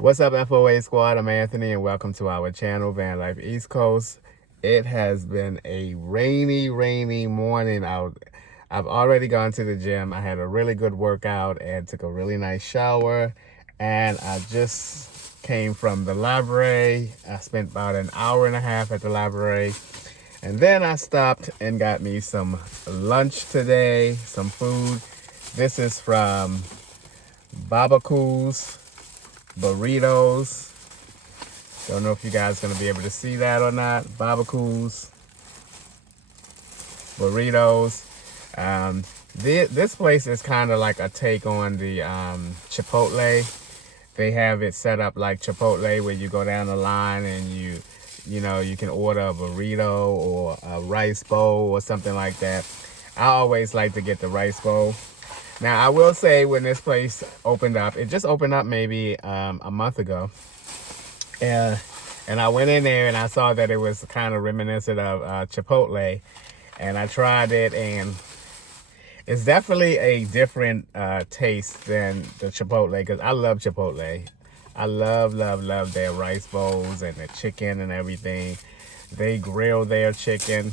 What's up, FOA Squad? I'm Anthony, and welcome to our channel, Van Life East Coast. It has been a rainy morning out. I've already gone to the gym. I had a really good workout and took a really nice shower. And I just came from the library. I spent about an hour and a half at the library. And then I stopped and got me some lunch today, some food. This is from Babaku's burritos. Don't know if you guys are going to be able to see that or not. Babaku's burritos. This place is kind of like a take on the Chipotle. They have it set up like Chipotle, where you go down the line and you can order a burrito or a rice bowl or something like that. I always like to get the rice bowl. Now, I will say, when this place opened up, it just opened up maybe a month ago. And I went in there and I saw that it was kind of reminiscent of Chipotle. And I tried it, and it's definitely a different taste than the Chipotle, because I love Chipotle. I love their rice bowls and the chicken and everything. They grill their chicken.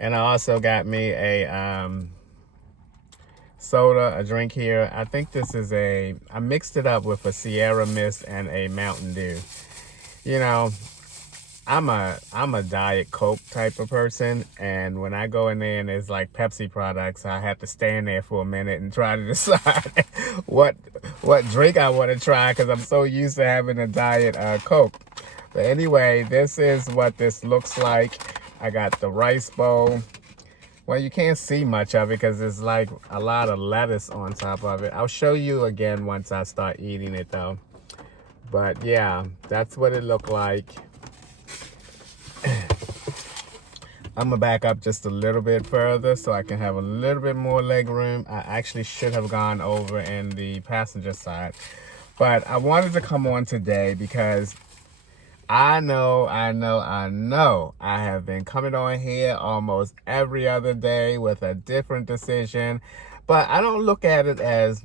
And I also got me a soda, a drink here. I think this is I mixed it up with a Sierra Mist and a Mountain Dew. You know, I'm a Diet Coke type of person, and when I go in there and there's like Pepsi products, I have to stand there for a minute and try to decide what drink I want to try, because I'm so used to having a Diet Coke. But anyway, this is what this looks like. I got the rice bowl. Well, you can't see much of it because there's like a lot of lettuce on top of it. I'll show you again once I start eating it though. But yeah, that's what it looked like. I'm gonna back up just a little bit further so I can have a little bit more leg room. I actually should have gone over in the passenger side. But I wanted to come on today because I know I have been coming on here almost every other day with a different decision, but I don't look at it as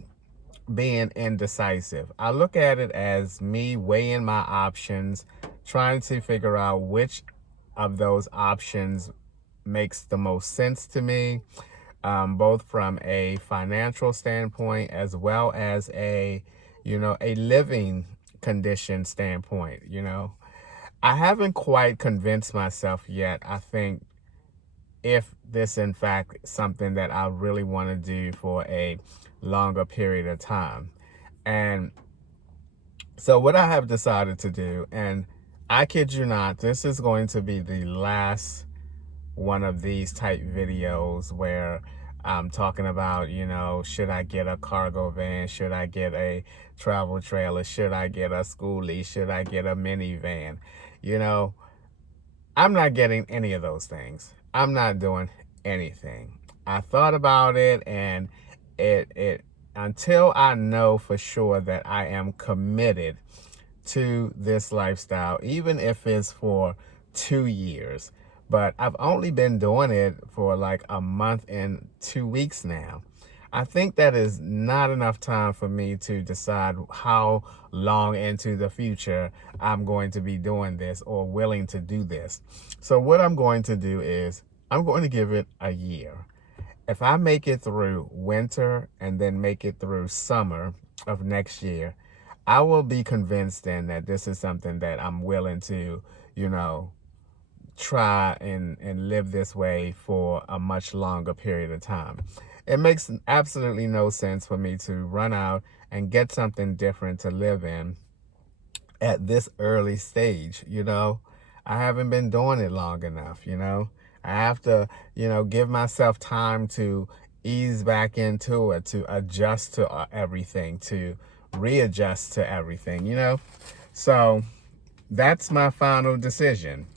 being indecisive. I look at it as me weighing my options, trying to figure out which of those options makes the most sense to me, both from a financial standpoint as well as a living condition standpoint. I haven't quite convinced myself yet, I think, if this in fact something that I really want to do for a longer period of time. And so what I have decided to do, and I kid you not, this is going to be the last one of these type videos where I'm talking about, should I get a cargo van? Should I get a travel trailer? Should I get a schoolie? Should I get a minivan? I'm not getting any of those things. I'm not doing anything. I thought about it, and it until I know for sure that I am committed to this lifestyle, even if it's for 2 years. But I've only been doing it for like a month and 2 weeks now. I think that is not enough time for me to decide how long into the future I'm going to be doing this or willing to do this. So what I'm going to do is I'm going to give it a year. If I make it through winter and then make it through summer of next year, I will be convinced then that this is something that I'm willing to, try and live this way for a much longer period of time. It makes absolutely no sense for me to run out and get something different to live in at this early stage. I haven't been doing it long enough. I have to, give myself time to ease back into it, to adjust to everything, to readjust to everything. So that's my final decision.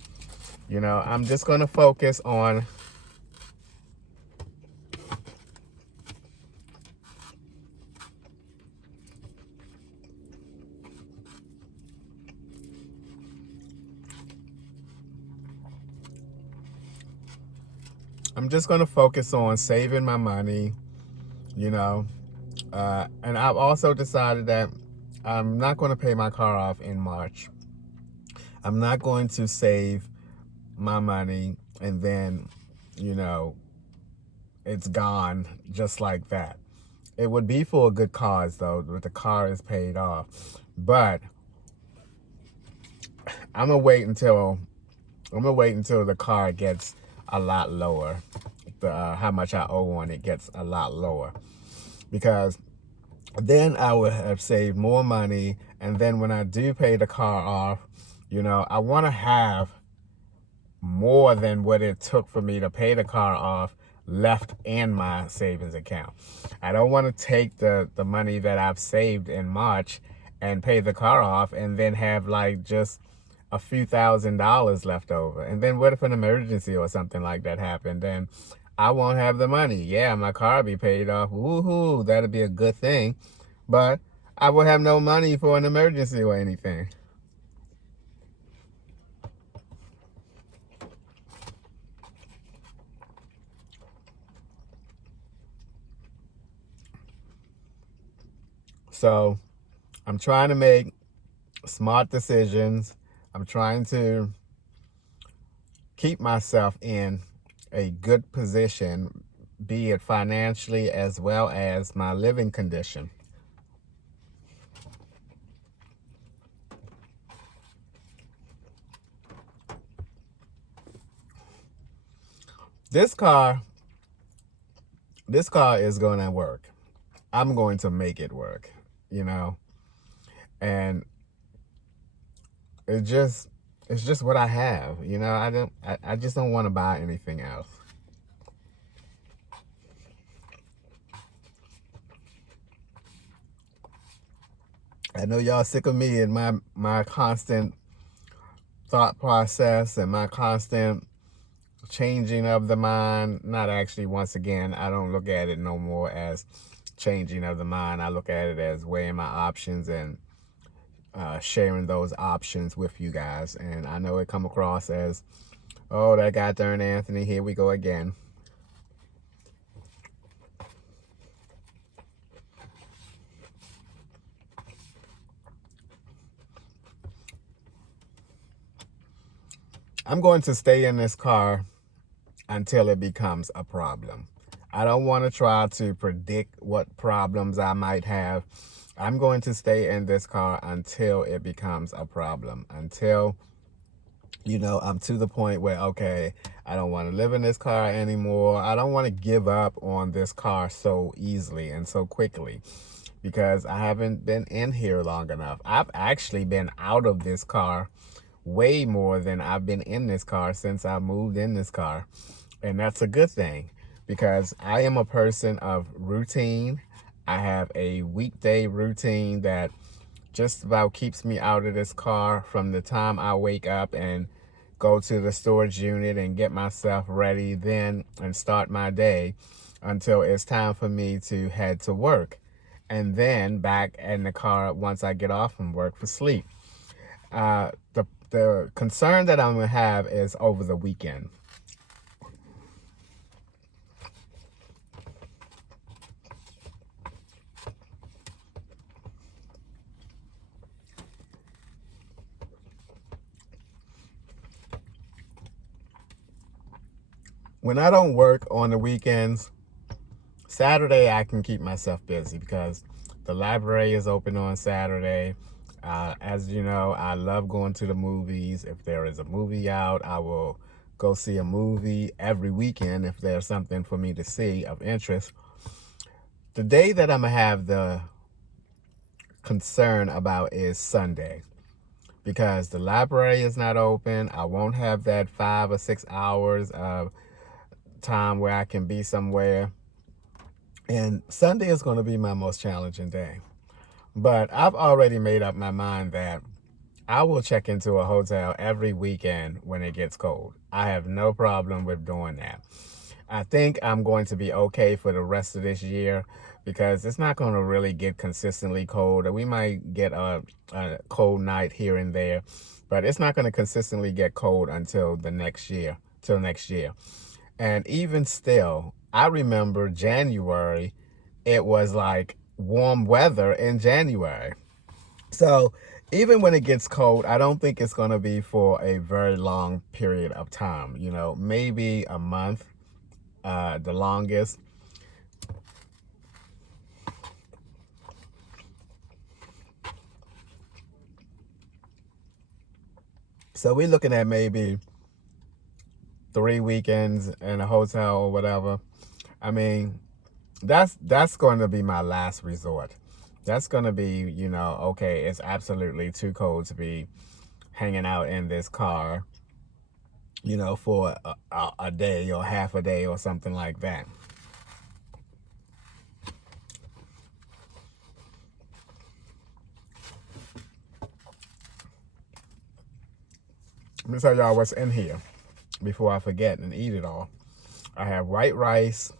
I'm just going to focus on saving my money, and I've also decided that I'm not going to pay my car off in March. I'm not going to save my money and then, you know, it's gone just like that. It would be for a good cause though, but the car is paid off. But I'm gonna wait until the car gets a lot lower. How much I owe on it gets a lot lower, because then I would have saved more money. And then when I do pay the car off, I want to have more than what it took for me to pay the car off left in my savings account. I don't want to take the money that I've saved in March and pay the car off and then have like just a few $1,000s left over. And then what if an emergency or something like that happened? Then I won't have the money. Yeah, my car will be paid off. Woohoo, that'll be a good thing. But I will have no money for an emergency or anything. So I'm trying to make smart decisions. I'm trying to keep myself in a good position, be it financially as well as my living condition. This car is going to work. I'm going to make it work, and it's just what I have. I just don't want to buy anything else. I know y'all sick of me and my constant thought process and my constant changing of the mind. Not actually, once again, I don't look at it no more as changing of the mind. I look at it as weighing my options and sharing those options with you guys. And I know it come across as, oh, that guy darn Anthony, here we go again. I'm going to stay in this car until it becomes a problem. I don't want to try to predict what problems I might have. I'm going to stay in this car until it becomes a problem, until I'm to the point where, okay, I don't want to live in this car anymore. I don't want to give up on this car so easily and so quickly, because I haven't been in here long enough. I've actually been out of this car way more than I've been in this car since I moved in this car. And that's a good thing, because I am a person of routine. I have a weekday routine that just about keeps me out of this car from the time I wake up and go to the storage unit and get myself ready then and start my day until it's time for me to head to work, and then back in the car once I get off from work for sleep. The concern that I'm going to have is over the weekend. When I don't work on the weekends, Saturday I can keep myself busy because the library is open on Saturday. As you know, I love going to the movies. If there is a movie out, I will go see a movie every weekend if there's something for me to see of interest. The day that I'm going to have the concern about is Sunday, because the library is not open. I won't have that 5 or 6 hours of time where I can be somewhere. And Sunday is going to be my most challenging day. But I've already made up my mind that I will check into a hotel every weekend when it gets cold. I have no problem with doing that. I think I'm going to be okay for the rest of this year, because it's not going to really get consistently cold. We might get a cold night here and there, but it's not going to consistently get cold until next year. And even still, I remember January, it was like warm weather in January. So even when it gets cold, I don't think it's going to be for a very long period of time. You know, maybe a month, the longest. So we're looking at maybe 3 weekends in a hotel or whatever. I mean, that's going to be my last resort. That's going to be, you know, okay, it's absolutely too cold to be hanging out in this car, you know, for a day or half a day or something like that. Let me tell y'all what's in here before I forget and eat it all. I have white rice,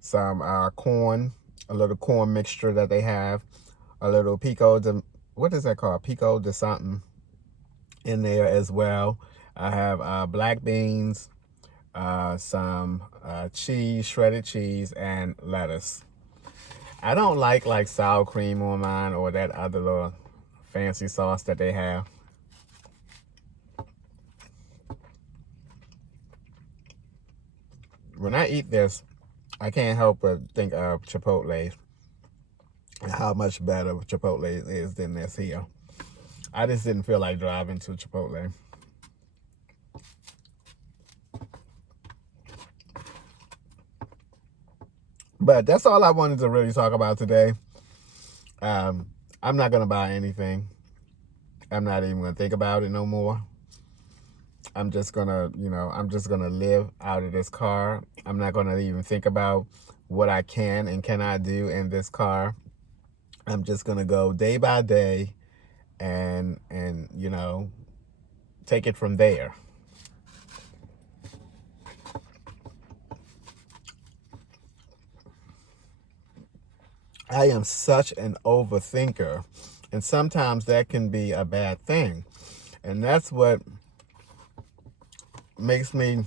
some corn, a little corn mixture that they have, a little pico de, what is that called? Pico de something in there as well. I have black beans, some cheese, shredded cheese, and lettuce. I don't like sour cream on mine or that other little fancy sauce that they have. When I eat this, I can't help but think of Chipotle and how much better Chipotle is than this here. I just didn't feel like driving to Chipotle. But that's all I wanted to really talk about today. I'm not going to buy anything. I'm not even going to think about it no more. I'm just going to, you know, I'm just going to live out of this car. I'm not going to even think about what I can and cannot do in this car. I'm just going to go day by day and you know, take it from there. I am such an overthinker, and sometimes that can be a bad thing. And that's what makes me,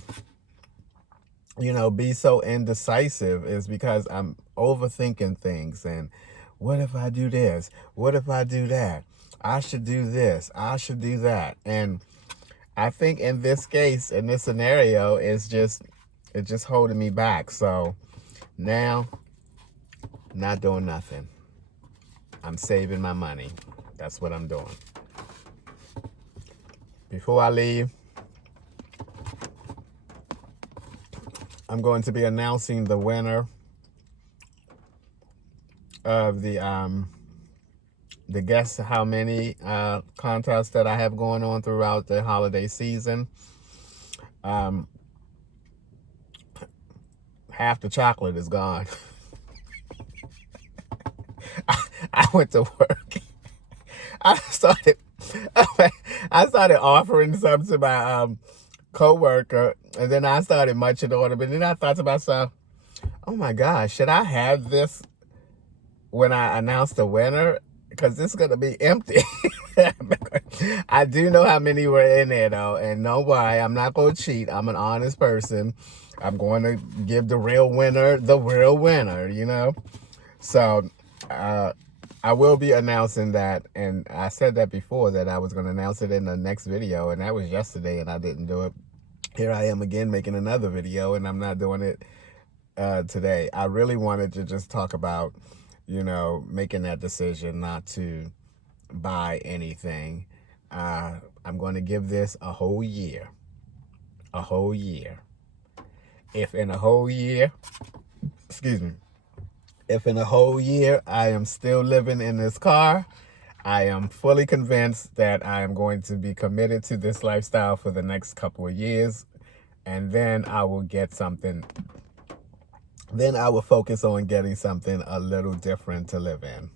you know, be so indecisive, is because I'm overthinking things. And what if I do this? What if I do that? I should do this. I should do that. And I think in this case, in this scenario, it's just holding me back. So now, not doing nothing. I'm saving my money. That's what I'm doing. Before I leave, I'm going to be announcing the winner of the guess how many contests that I have going on throughout the holiday season. Half the chocolate is gone. I went to work. I started offering some to my co-worker, and then I started munching on it. But then I thought to myself, oh my gosh, should I have this when I announce the winner? Because this is going to be empty. I do know how many were in there, though. And no why, I'm not going to cheat. I'm an honest person. I'm going to give the real winner, you know? So I will be announcing that. And I said that before, that I was going to announce it in the next video. And that was yesterday, and I didn't do it. Here I am again making another video, and I'm not doing it today. I really wanted to just talk about, you know, making that decision not to buy anything. I'm going to give this a whole year. A whole year. If in a whole year, excuse me, if in a whole year I am still living in this car, I am fully convinced that I am going to be committed to this lifestyle for the next couple of years. And then I will get something. Then I will focus on getting something a little different to live in.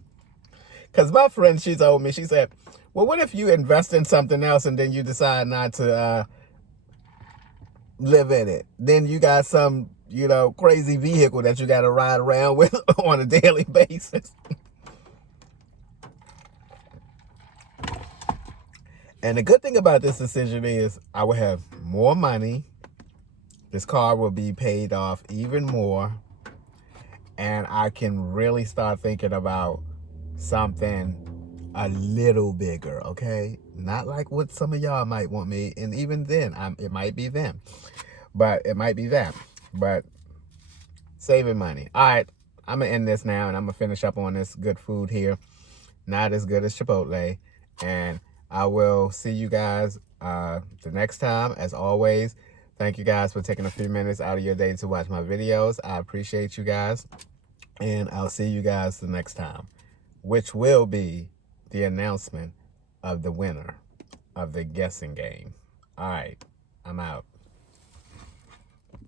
Because my friend, she told me, she said, well, what if you invest in something else and then you decide not to live in it? Then you got some, you know, crazy vehicle that you got to ride around with on a daily basis. And the good thing about this decision is I will have more money. This car will be paid off even more. And I can really start thinking about something a little bigger, okay? Not like what some of y'all might want me, and even then, it might be them, but it might be that. But saving money. All right, I'm gonna end this now, and I'm gonna finish up on this good food here. Not as good as Chipotle, and I will see you guys the next time. As always, thank you guys for taking a few minutes out of your day to watch my videos. I appreciate you guys, and I'll see you guys the next time, which will be the announcement of the winner of the guessing game. All right, I'm out.